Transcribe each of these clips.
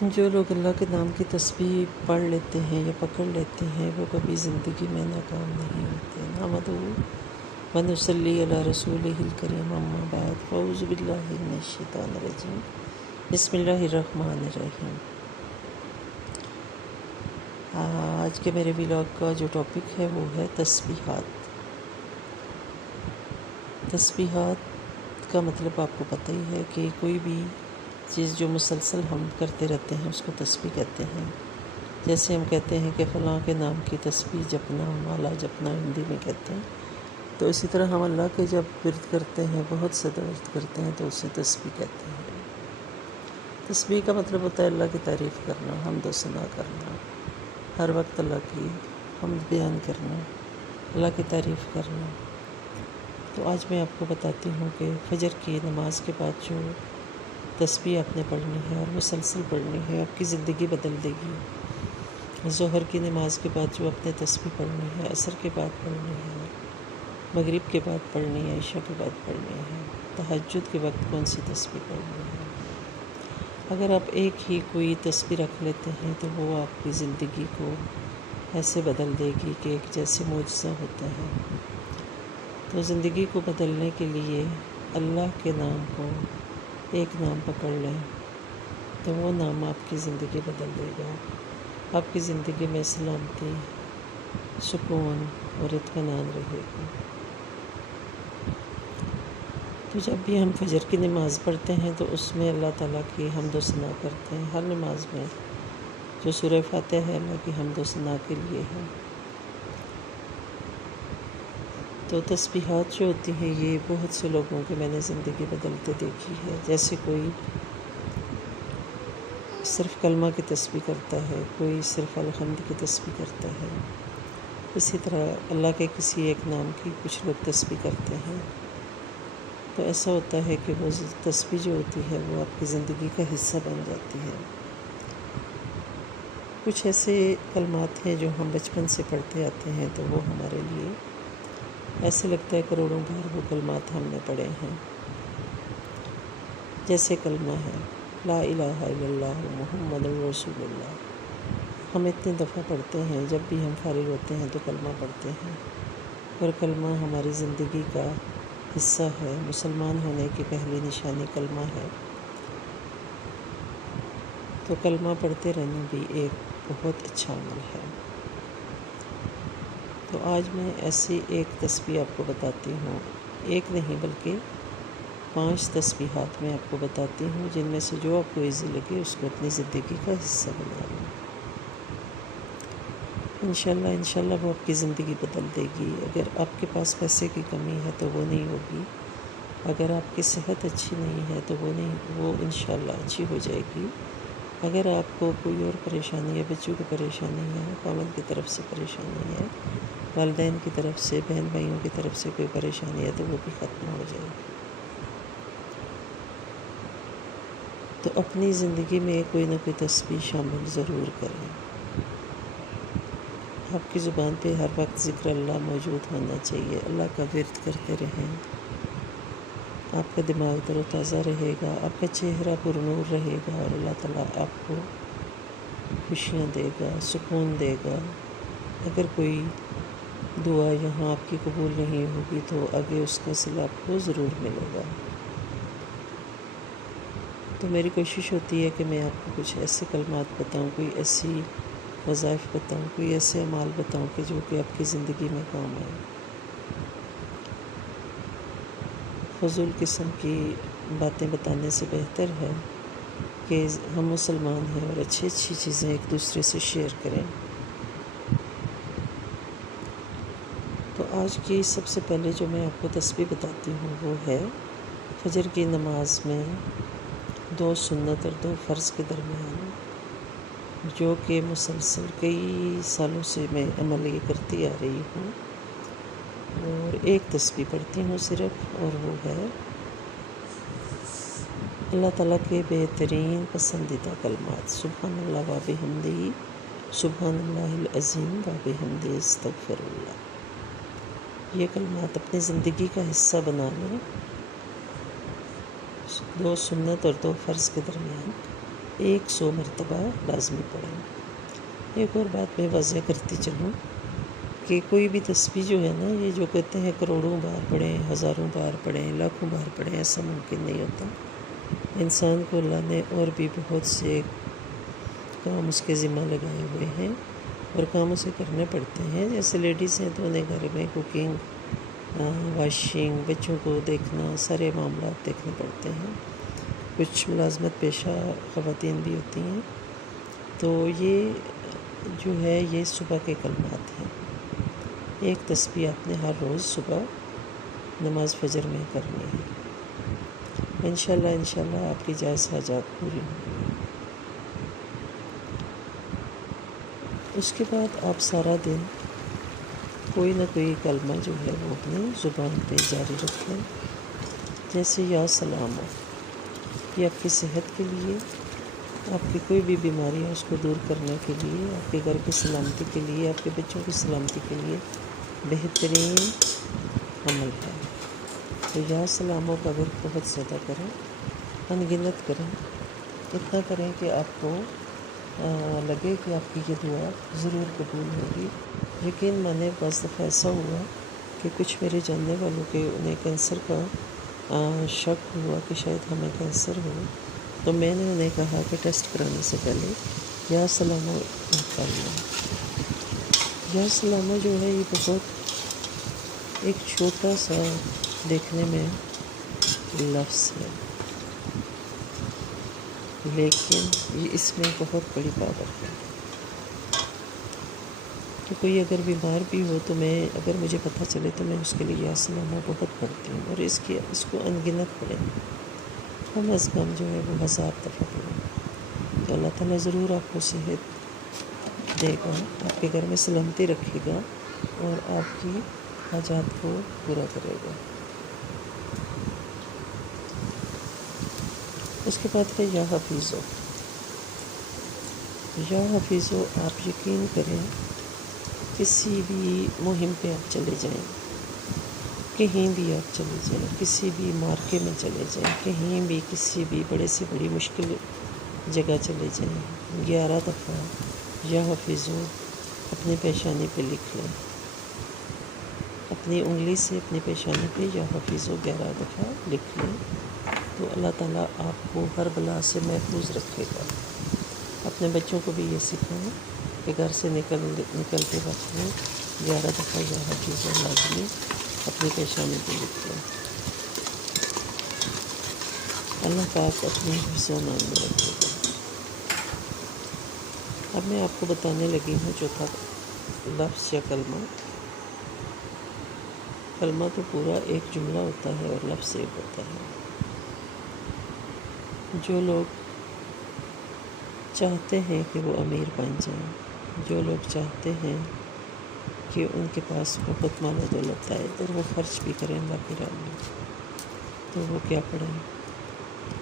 جو لوگ اللہ کے نام کی تسبیح پڑھ لیتے ہیں یا پکڑ لیتے ہیں وہ کبھی زندگی میں ناکام نہیں ہوتے۔ نحمدہ و نصلی علی رسولہ الکریم، اما بعد، فاعوذ باللہ من الشیطان الرجیم، بسم اللہ الرحمن الرحیم۔ آج کے میرے ولاگ کا جو ٹاپک ہے وہ ہے تسبیحات۔ تسبیحات کا مطلب آپ کو پتہ ہی ہے کہ کوئی بھی چیز جو مسلسل ہم کرتے رہتے ہیں اس کو تسبیح کہتے ہیں۔ جیسے ہم کہتے ہیں کہ فلاں کے نام کی تسبیح جپنا، مالا جپنا ہندی میں کہتے ہیں، تو اسی طرح ہم اللہ کے جب ورد کرتے ہیں، بہت سے ورد کرتے ہیں تو اسے تسبیح کہتے ہیں۔ تسبیح کا مطلب ہوتا ہے اللہ کی تعریف کرنا، حمد و ثنا کرنا، ہر وقت اللہ کی حمد بیان کرنا، اللہ کی تعریف کرنا۔ تو آج میں آپ کو بتاتی ہوں کہ فجر کی نماز کے بعد جو تسبیح آپ نے پڑھنی ہے اور مسلسل پڑھنی ہے، آپ کی زندگی بدل دے گی۔ ظہر کی نماز کے بعد جو آپ نے تسبیح پڑھنی ہے، عصر کے بعد پڑھنی ہے، مغرب کے بعد پڑھنی ہے، عشاء کے بعد پڑھنی ہے، تہجد کے وقت کون سی تسبیح پڑھنی ہے۔ اگر آپ ایک ہی کوئی تسبیح رکھ لیتے ہیں تو وہ آپ کی زندگی کو ایسے بدل دے گی کہ ایک جیسے معجزہ ہوتا ہے۔ تو زندگی کو بدلنے کے لیے اللہ کے نام کو ایک نام پکڑ لیں تو وہ نام آپ کی زندگی بدل دے گا۔ آپ کی زندگی میں سلامتی، سکون اور اطمینان رہے گا۔ تو جب بھی ہم فجر کی نماز پڑھتے ہیں تو اس میں اللہ تعالیٰ کی حمد و ثنا کرتے ہیں۔ ہر نماز میں جو سورہ فاتحہ ہے اللہ کی حمد و ثنا کے لیے ہے۔ تو تسبیحات جو ہوتی ہیں یہ بہت سے لوگوں کے میں نے زندگی بدلتے دیکھی ہے۔ جیسے کوئی صرف کلمہ کی تسبیح کرتا ہے، کوئی صرف الحمد کی تسبیح کرتا ہے، اسی طرح اللہ کے کسی ایک نام کی کچھ لوگ تسبیح کرتے ہیں۔ تو ایسا ہوتا ہے کہ وہ تسبیح جو ہوتی ہے وہ آپ کی زندگی کا حصہ بن جاتی ہے۔ کچھ ایسے کلمات ہیں جو ہم بچپن سے پڑھتے آتے ہیں تو وہ ہمارے لیے ایسے لگتا ہے کروڑوں بار وہ کلمات ہم نے پڑھے ہیں۔ جیسے کلمہ ہے لا الہ الا اللہ محمد رسول اللہ، ہم اتنی دفعہ پڑھتے ہیں، جب بھی ہم فارغ ہوتے ہیں تو کلمہ پڑھتے ہیں، اور کلمہ ہماری زندگی کا حصہ ہے۔ مسلمان ہونے کی پہلی نشانی کلمہ ہے۔ تو کلمہ پڑھتے رہنا بھی ایک بہت اچھا عمل ہے۔ تو آج میں ایسی ایک تسبیح آپ کو بتاتی ہوں، ایک نہیں بلکہ 5 تسبیحات میں آپ کو بتاتی ہوں، جن میں سے جو آپ کو ایزی لگے اس کو اپنی زندگی کا حصہ بنا لیں۔ انشاءاللہ وہ آپ کی زندگی بدل دے گی۔ اگر آپ کے پاس پیسے کی کمی ہے تو وہ نہیں ہوگی، اگر آپ کی صحت اچھی نہیں ہے تو وہ انشاءاللہ اچھی ہو جائے گی، اگر آپ کو کوئی اور پریشانی ہے، بچوں کی پریشانی ہے، خاوند کی طرف سے پریشانی ہے، والدین کی طرف سے، بہن بھائیوں کی طرف سے کوئی پریشانی ہے تو وہ بھی ختم ہو جائے گی۔ تو اپنی زندگی میں کوئی نہ کوئی تسبیح شامل ضرور کریں۔ آپ کی زبان پہ ہر وقت ذکر اللہ موجود ہونا چاہیے۔ اللہ کا ورد کرتے رہیں، آپ کا دماغ تر و تازہ رہے گا، آپ کا چہرہ پرنور رہے گا، اور اللہ تعالیٰ آپ کو خوشیاں دے گا، سکون دے گا۔ اگر کوئی دعا یہاں آپ کی قبول نہیں ہوگی تو آگے اس کا صلہ آپ کو ضرور ملے گا۔ تو میری کوشش ہوتی ہے کہ میں آپ کو کچھ ایسے کلمات بتاؤں، کوئی ایسی وظائف بتاؤں، کوئی ایسے اعمال بتاؤں کہ جو کہ آپ کی زندگی میں کام آئے۔ فضول قسم کی باتیں بتانے سے بہتر ہے کہ ہم مسلمان ہیں اور اچھی چیزیں ایک دوسرے سے شیئر کریں۔ تو آج کی سب سے پہلے جو میں آپ کو تسبیح بتاتی ہوں وہ ہے فجر کی نماز میں 2 سنت اور 2 فرض کے درمیان، جو کہ مسلسل کئی سالوں سے میں عمل یہ کرتی آ رہی ہوں، اور ایک تسبیح پڑھتی ہوں صرف، اور وہ ہے اللہ تعالیٰ کے بہترین پسندیدہ کلمات، سبحان اللہ و بحمدہ، سبحان اللہ العظیم و بحمدہ، استغفر اللہ۔ یہ کلمات اپنی زندگی کا حصہ بنا لیں، 2 سنت اور 2 فرض کے درمیان، 100 مرتبہ لازمی پڑھیں۔ ایک اور بات میں واضح کرتی چلوں کہ کوئی بھی تسبیح جو ہے نا، یہ جو کہتے ہیں کروڑوں بار پڑھیں، ہزاروں بار پڑھیں، لاکھوں بار پڑھیں، ایسا ممکن نہیں ہوتا۔ انسان کو اللہ نے اور بھی بہت سے کام اس کے ذمہ لگائے ہوئے ہیں اور کام اسے کرنے پڑتے ہیں۔ جیسے لیڈیز ہیں تو انہیں گھر میں کوکنگ، واشنگ، بچوں کو دیکھنا، سارے معاملات دیکھنے پڑتے ہیں۔ کچھ ملازمت پیشہ خواتین بھی ہوتی ہیں۔ تو یہ جو ہے یہ صبح کے کلمات ہیں۔ ایک تسبیح آپ نے ہر روز صبح نماز فجر میں کرنی ہے۔ انشاءاللہ آپ کی جائز حاجات پوری ہوں گی۔ اس کے بعد آپ سارا دن کوئی نہ کوئی کلمہ جو ہے وہ اپنی زبان پہ جاری رکھیں، جیسے یا سلام ہو، یہ آپ کی صحت کے لیے، آپ کی کوئی بھی بیماری ہے اس کو دور کرنے کے لیے، آپ کے گھر کی سلامتی کے لیے، آپ کے بچوں کی سلامتی کے لیے بہترین عمل ہے۔ تو یا سلاموں کا ورد بہت زیادہ کریں، انگنت کریں، اتنا کریں کہ آپ کو لگے کہ آپ کی یہ دعا ضرور قبول ہوگی۔ یقین مانے بعض دفعہ ایسا ہوا کہ کچھ میرے جاننے والوں کے انہیں کینسر کا شک ہوا کہ شاید ہمیں کینسر ہو، تو میں نے انہیں کہا کہ ٹیسٹ کرانے سے پہلے یا سلامہ کر لیں۔ یا سلامہ جو ہے یہ بہت ایک چھوٹا سا دیکھنے میں لفظ ہے، لیکن یہ اس میں بہت بڑی پاور ہے۔ تو کوئی اگر بیمار بھی ہو تو اگر مجھے پتہ چلے تو میں اس کے لیے یا سلامہ بہت پڑھتی ہوں، اور اس کو انگنت پڑھیں، کم از کم جو ہے وہ 1000 دفعہ پڑھیں۔ تو اللہ تعالیٰ ضرور آپ کو صحت دے گا، آپ کے گھر میں سلامتی رکھے گا اور آپ کی حاجات کو پورا کرے گا۔ اس کے بعد ہے یا حفیظو۔ یا حفیظو، آپ یقین کریں کسی بھی مہم پہ آپ چلے جائیں، کہیں بھی آپ چلے جائیں، کسی بھی مارکے میں چلے جائیں، کہیں بھی کسی بھی بڑے سے بڑی مشکل جگہ چلے جائیں، 11 دفعہ یا حفیظو اپنی پیشانی پہ لکھ لیں، اپنی انگلی سے اپنی پیشانی پہ یا حفیظو 11 دفعہ لکھ لیں، تو اللہ تعالیٰ آپ کو ہر بلا سے محفوظ رکھے گا۔ اپنے بچوں کو بھی یہ سکھائیں کہ گھر سے نکلتے وقت میں 11 دفعہ یا حفیظو لازمی اپنی پیشانی پہ لکھ لیں۔ اللہ پاک اپنے حفظ و امان میں رکھے گا۔ اب میں آپ کو بتانے لگی ہوں چوتھا لفظ یا کلمہ۔ کلمہ تو پورا ایک جملہ ہوتا ہے اور لفظ ایک ہوتا ہے۔ جو لوگ چاہتے ہیں کہ وہ امیر بن جائیں، جو لوگ چاہتے ہیں کہ ان کے پاس بہت مال و دولت آئے اور وہ خرچ بھی کریں اللہ کی راہ میں، تو وہ کیا پڑھیں؟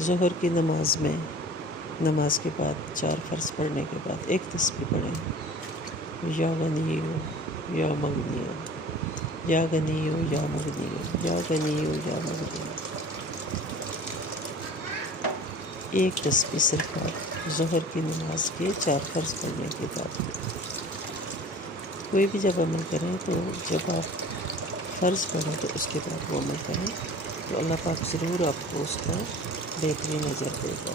ظہر کی نماز میں، نماز کے بعد 4 فرض پڑھنے کے بعد ایک تسبیح پڑھیں، یا غنیو یا مغنیو، یا غنیو یا مغنیو، یا غنیو یا مغنیو۔ ایک تسبیح صرف آپ ظہر کی نماز کے 4 فرض پڑھنے کے بعد کوئی بھی جب عمل کریں تو جب آپ فرض پڑھیں تو اس کے بعد وہ عمل کریں، تو اللہ پاک ضرور آپ کو اس کا بہترین اجر دے گا۔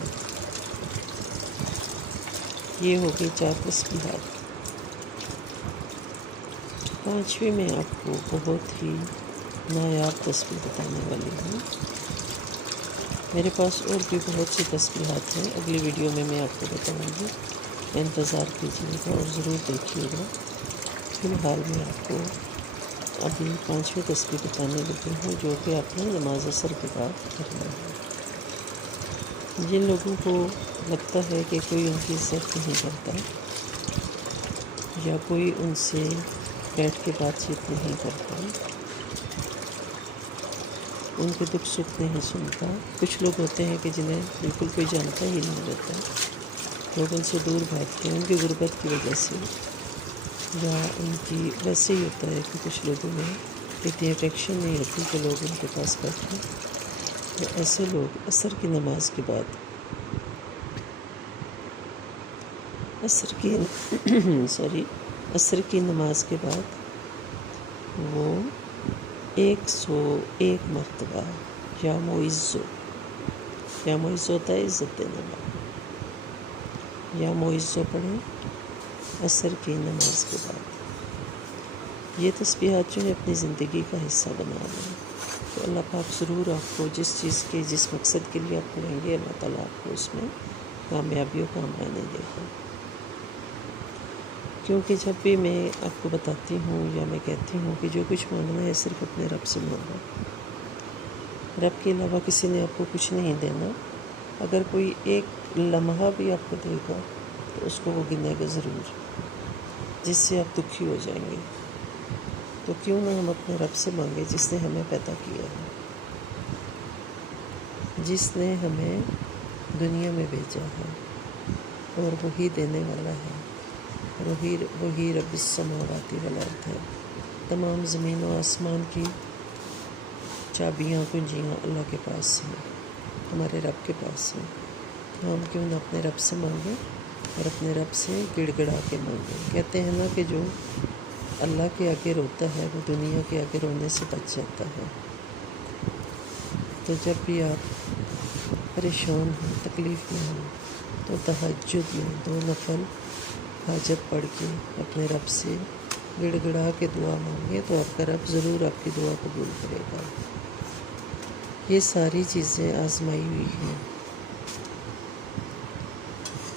یہ ہوگی 4 تسبیحات۔ 5ویں میں آپ کو بہت ہی نایاب تسبیح بتانے والی ہوں۔ میرے پاس اور بھی بہت سی تسبیحات ہیں، اگلی ویڈیو میں آپ کو بتاؤں گی، انتظار کیجیے گا اور ضرور دیکھیے گا۔ فی الحال میں آپ کو ابھی 5ویں تسبیح بتانے لگی ہوں، جو کہ آپ نے نماز عصر کے بعد کرنا ہے۔ جن لوگوں کو لگتا ہے کہ کوئی ان کی عزت نہیں کرتا یا کوئی ان سے بیٹھ کے بات چیت نہیں کرتا، ان کے دکھ سکھ نہیں سنتا، کچھ لوگ ہوتے ہیں کہ جنہیں بالکل کوئی جانتا ہی نہیں رہتا، لوگ ان سے دور بھاگتے ہیں ان کی غربت کی وجہ سے، یا ان کی ویسے ہی ہوتا ہے کہ کچھ لوگوں میں اتنی اٹریکشن نہیں ہوتی کہ لوگ ان کے پاس بیٹھیں۔ تو ایسے لوگ عصر کی نماز کے بعد عصر کی نماز کے بعد وہ 101 مرتبہ یا معزو ہوتا ہے عزت دینے والا، یا معزو پڑھیں عصر کی نماز کے بعد۔ یہ تسبیحات جو ہے اپنی زندگی کا حصہ بنا لیں، تو اللہ پاک ضرور آپ کو جس مقصد کے لیے آپ پڑھیں گے، اللہ تعالیٰ آپ کو اس میں کامیابی و کامرانی دے گا۔ کیونکہ جب بھی میں آپ کو بتاتی ہوں یا میں کہتی ہوں کہ جو کچھ مانگنا ہے صرف اپنے رب سے مانگو، رب کے علاوہ کسی نے آپ کو کچھ نہیں دینا۔ اگر کوئی ایک لمحہ بھی آپ کو دے گا تو اس کو وہ گنے گا ضرور، جس سے آپ دکھی ہو جائیں گے۔ تو کیوں نہ ہم اپنے رب سے مانگے جس نے ہمیں پیدا کیا ہے، جس نے ہمیں دنیا میں بھیجا ہے، اور وہی دینے والا ہے، وہی رب السماوات والارض ہے۔ تمام زمین و آسمان کی چابیاں کنجیاں اللہ کے پاس ہیں، ہمارے رب کے پاس ہیں۔ تو ہم کیوں نہ اپنے رب سے مانگیں اور اپنے رب سے گڑ گڑا کے مانگیں۔ کہتے ہیں نا کہ جو اللہ کے آگے روتا ہے وہ دنیا کے آگے رونے سے بچ جاتا ہے۔ تو جب بھی آپ پریشان ہوں، تکلیف میں ہوں، تو تہجد میں 2 نفل حاجت پڑھ کے اپنے رب سے گڑ گڑا کے دعا مانگیں، تو آپ کا رب ضرور آپ کی دعا قبول کرے گا۔ یہ ساری چیزیں آزمائی ہوئی ہیں۔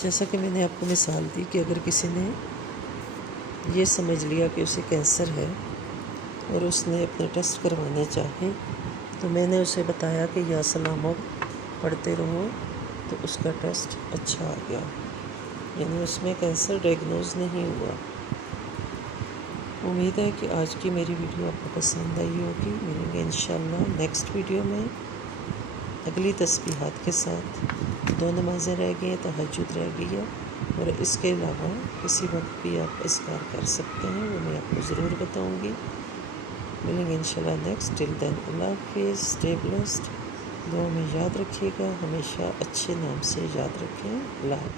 جیسا کہ میں نے آپ کو مثال دی کہ اگر کسی نے یہ سمجھ لیا کہ اسے کینسر ہے اور اس نے اپنے ٹیسٹ کروانے چاہے، تو میں نے اسے بتایا کہ یا سلاموں پڑھتے رہو، تو اس کا ٹیسٹ اچھا آ گیا، یعنی اس میں کینسر ڈائگنوز نہیں ہوا۔ امید ہے کہ آج کی میری ویڈیو آپ کو پسند آئی ہوگی۔ ملیں گے انشاءاللہ نیکسٹ ویڈیو میں اگلی تسبیحات کے ساتھ۔ 2 نمازیں رہ گئی ہیں، تہجد رہ گئی ہے، اور اس کے علاوہ کسی وقت بھی آپ اذکار کر سکتے ہیں، وہ میں آپ کو ضرور بتاؤں گی۔ ملیں گے انشاءاللہ نیکسٹ۔ ٹل دین اللہ حافظ، اسٹے بلیسڈ۔ دعا میں یاد رکھیے گا، ہمیشہ اچھے نام سے یاد رکھیں۔ اللہ حافظ۔